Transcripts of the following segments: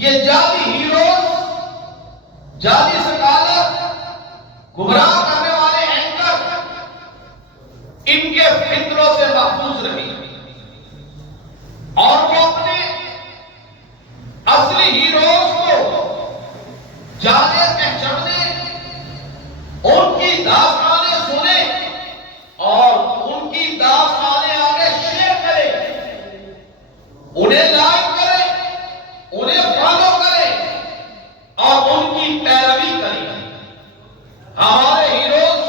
یہ جعلی ہیروز، جعلی سکالر، گمراہ کرنے والے اینکر ان کے فتنوں سے محفوظ رہی اور وہ اپنے اصلی ہیروز کو جانے پہچانے، ان کی داستانیں سنے اور ان کی داستانیں آگے شیئر کرے، انہیں لائک کرے، انہیں فالو کرے اور ان کی پیروی کرے۔ ہمارے ہیروز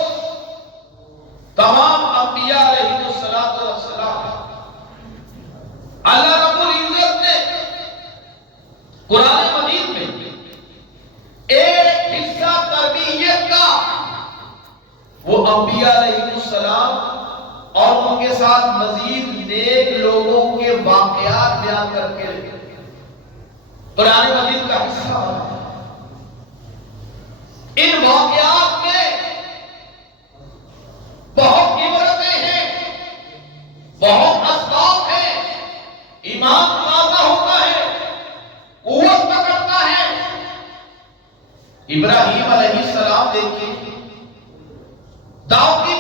تمام انبیاء علیہ السلام، اللہ رب العزت نے قرآن مجید میں ایک حصہ تربیت کا وہ انبیاء علیہ السلام اور ان کے ساتھ مزید نیک لوگوں کے واقعات بیان کر کے قرآن مجید کا حصہ بنا۔ ان واقعات میں بہت عبرتیں ہیں، بہت اسباب ہیں، ایمان تازہ ہوتا ہے، قوت پکڑتا ہے۔ ابراہیم علیہ السلام دیکھیے، داؤد کی